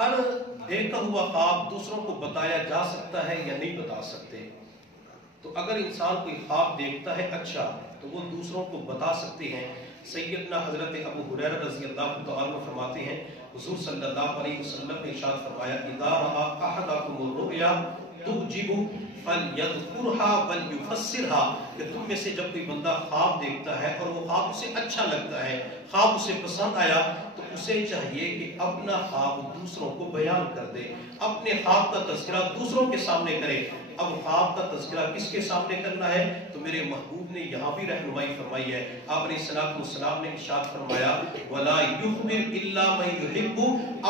ہر دیکھا ہوا خواب دوسروں کو بتایا جا سکتا ہے یا نہیں بتا سکتے؟ تو اگر انسان کوئی خواب دیکھتا ہے اچھا تو وہ دوسروں کو بتا سکتے ہیں۔ سیدنا حضرت ابو ہریرہ رضی اللہ تعالیٰ عنہ فرماتے ہیں حضور صلی اللہ علیہ وسلم نے ارشاد فرمایا اذا رأى احدکم الرؤیا تعجب فلیذکرها ولیفسرها، کہ تم میں سے جب کوئی بندہ خواب دیکھتا ہے اور وہ خواب اسے اچھا لگتا ہے، خواب اسے پسند آیا، تو اسے چاہیے کہ اپنا خواب دوسروں کو بیان کر دے، اپنے خواب کا تذکرہ دوسروں کے سامنے کرے۔ اب خواب کا تذکرہ کس کے سامنے کرنا ہے؟ تو میرے محبوب نے یہاں بھی رہنمائی فرمائی ہے۔ آپ علیہ السلام نے ارشاد فرمایا وَلَا يُخْبِرْ إِلَّا مَنْ يُحِبُّ،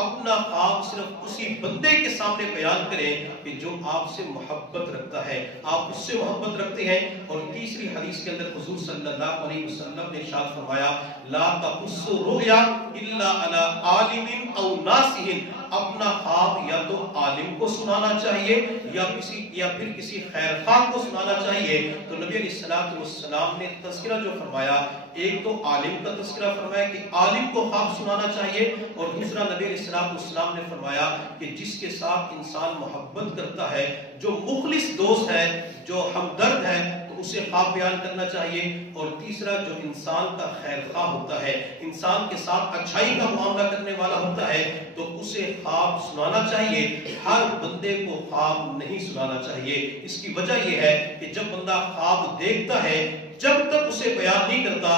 اپنا خواب صرف اسی بندے کے سامنے بیان کریں کہ جو آپ سے محبت رکھتا ہے، آپ اس سے محبت رکھتے ہیں۔ اور تیسری حدیث کے اندر حضور صلی اللہ علیہ وسلم نے ارشاد فرمایا لَا تَقُصُّ الرُّؤْيَا إِلَّا عَلَىٰ عَالِمٍ أَوْ نَاصِحٍ، اپنا خواب یا تو عالم کو سنانا چاہیے یا پھر کسی خیر خواہ کو سنانا چاہیے۔ تو نبی علیہ السلام نے تذکرہ جو فرمایا، ایک تو عالم کا تذکرہ فرمایا کہ عالم کو خواب سنانا چاہیے، اور دوسرا نبی علیہ السلام نے فرمایا کہ جس کے ساتھ انسان محبت کرتا ہے، جو مخلص دوست ہے، جو ہمدرد ہے، تو اسے خواب بیان کرنا چاہیے۔ اور تیسرا جو انسان کا خیر خواہ ہوتا ہے، انسان کے ساتھ اچھائی کا معاملہ کرنے والا ہوتا ہے، تو اسے خواب سنانا چاہیے۔ ہر بندے کو خواب نہیں سنانا چاہیے۔ اس کی وجہ یہ ہے کہ جب بندہ خواب دیکھتا ہے، جب تک اسے بیان نہیں کرتا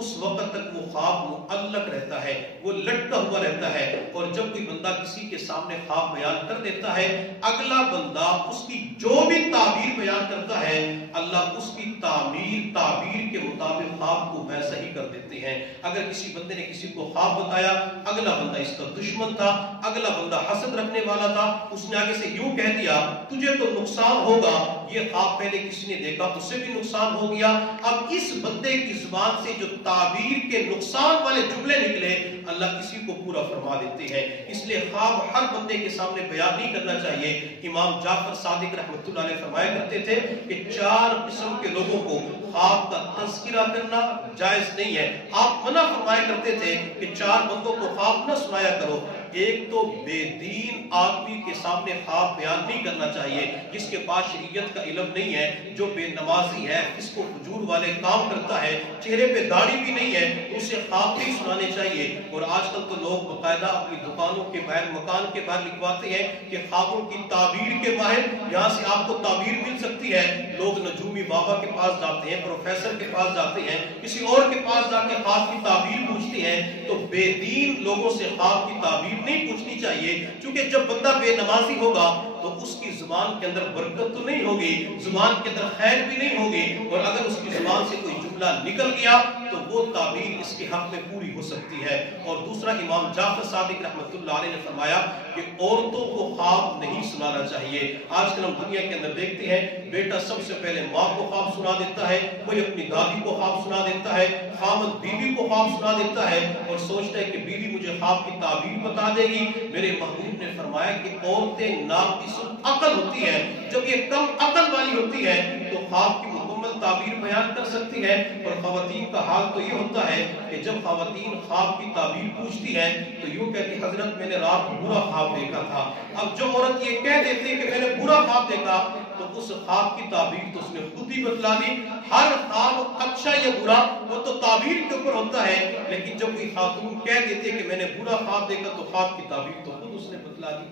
اس وقت تک وہ خواب معلق رہتا ہے، وہ لٹکا ہوا رہتا ہے۔ اور جب کوئی بندہ کسی کے سامنے خواب بیان کر دیتا ہے، اگلا بندہ اس کی جو بھی تعبیر بیان کرتا ہے، اللہ اس کی تعبیر کے مطابق خواب کو ویسا ہی کر دیتے ہیں۔ اگر کسی بندے نے کسی کو خواب بتایا، اگلا بندہ اس کا دشمن تھا، اگلا بندہ حسد رکھنے والا تھا، اس نے آگے سے یوں کہہ دیا تجھے تو نقصان ہوگا، یہ خواب پہلے کسی نے دیکھا اسے بھی نقصان ہو گیا۔ اب اس بندے کی زبان سے جو تعبیر کے نقصان والے جملے نکلے، اللہ کسی کو پورا فرما دیتے ہیں۔ اس لیے خواب ہر بندے کے سامنے بیان نہیں کرنا چاہیے۔ امام جعفر صادق رحمۃ اللہ علیہ فرمایا کرتے تھے کہ 4 قسم کے لوگوں کو خواب کا تذکرہ کرنا جائز نہیں ہے۔ آپ منع فرمایا کرتے تھے کہ 4 بندوں کو خواب نہ سنایا کرو۔ ایک تو بے دین آدمی کے سامنے خواب بیان نہیں کرنا چاہیے، جس کے پاس شریعت کا علم نہیں ہے، جو بے نمازی ہے، اس کو فجور والے کام کرتا ہے، چہرے پہ داڑھی بھی نہیں ہے، اسے خواب نہیں سنانے چاہیے۔ اور آج کل تو لوگ باقاعدہ اپنی دکانوں کے باہر، مکان کے باہر لکھواتے ہیں کہ خوابوں کی تعبیر کے ماہر، یہاں سے آپ کو تعبیر مل سکتی ہے۔ لوگ نجومی بابا کے پاس جاتے ہیں، پروفیسر کے پاس جاتے ہیں، کسی اور کے پاس جا کے خواب کی تعبیر پوچھتے ہیں۔ تو بے دین لوگوں سے خواب کی تعبیر نہیں پوچھنی چاہیے، کیونکہ جب بندہ بے نمازی ہوگا تو اس کی زبان کے اندر برکت تو نہیں ہوگی، زبان کے اندر خیر بھی نہیں ہوگی، اور اگر اس کی زبان سے کوئی جملہ نکل گیا تو وہ تعبیر اس کے حق میں پوری ہو سکتی ہے۔ اور دوسرا امام جعفر صادق رحمۃ اللہ علیہ نے فرمایا کہ عورتوں کو خواب نہیں سنانا چاہیے۔ آج کل ہم دنیا کے اندر دیکھتے ہیں بیٹا سب سے پہلے ماں کو خواب سنا دیتا ہے، کوئی اپنی دادی کو خواب سنا دیتا ہے، خامد بیوی کو خواب سنا دیتا ہے اور سوچتا ہے کہ بیوی مجھے خواب کی تعبیر بتا دے گی۔ میرے محبوب نے فرمایا کہ عورتیں ناقص عقل ہوتی ہیں، جب یہ کم عقل والی ہوتی ہے تو خواب کی مکمل تعبیر بیان کر سکتی ہے۔ اور خواتین کا حال تو یہ ہوتا ہے کہ جب خواتین خواب کی تعبیر پوچھتی ہیں تو یوں کہتی حضرت میں نے رات برا خواب دیکھا تھا۔ اب جو عورت یہ کہہ دیتی ہے کہ میں نے برا خواب دیکھا تو اس خواب کی تعبیر تو اس نے خود ہی بتلا دی۔ ہر خواب اچھا یا برا وہ تو تعبیر کے اوپر ہوتا ہے، لیکن جب کوئی خاتون کہہ دیتی ہے کہ میں نے برا خواب دیکھا تو خواب کی تعبیر تو خود اس نے بتلا دی۔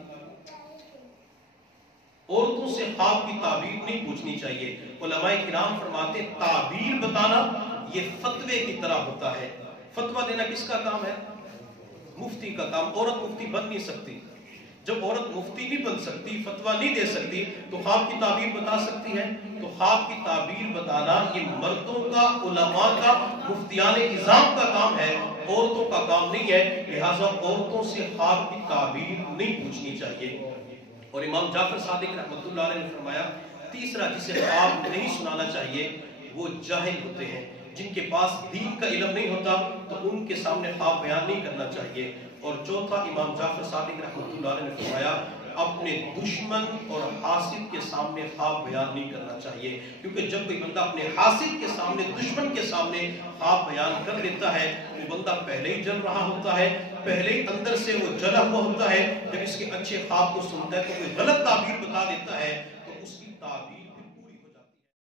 عورتوں سے خواب کی تعبیر نہیں پوچھنی چاہیے۔ علماء کرام فرماتے ہیں تعبیر بتانا یہ فتوے کی طرح ہوتا ہے۔ فتوہ دینا کس کا کام ہے؟ مفتی کا کام۔ عورت مفتی بن نہیں سکتی۔ جب عورت مفتی نہیں بن سکتی، فتوہ نہیں دے سکتی، تو خواب کی تعبیر بتا سکتی ہے؟ تو خواب کی تعبیر بتانا یہ مردوں کا، علماء کا، مفتیان نظام کا کام ہے، عورتوں کا کام نہیں ہے۔ لہٰذا عورتوں سے خواب کی تعبیر نہیں پوچھنی چاہیے۔ اور امام جعفر صادق رحمۃ اللہ علیہ نے فرمایا تیسرا جسے خواب نہیں سنانا چاہیے وہ جاہل ہوتے ہیں، جن کے پاس دین کا علم نہیں ہوتا تو ان کے سامنے خواب بیان نہیں کرنا چاہیے۔ اور چوتھا امام جعفر صادق رحمۃ اللہ علیہ نے فرمایا اپنے دشمن اور حاسد کے سامنے خواب بیان نہیں کرنا چاہیے، کیونکہ جب کوئی بندہ اپنے حاسد کے سامنے، دشمن کے سامنے خواب بیان کر دیتا ہے، وہ بندہ پہلے ہی جل رہا ہوتا ہے، پہلے ہی اندر سے وہ جلا ہوا ہوتا ہے۔ جب اس کے اچھے خواب کو سنتا ہے تو کوئی غلط تعبیر بتا دیتا ہے تو اس کی تعبیر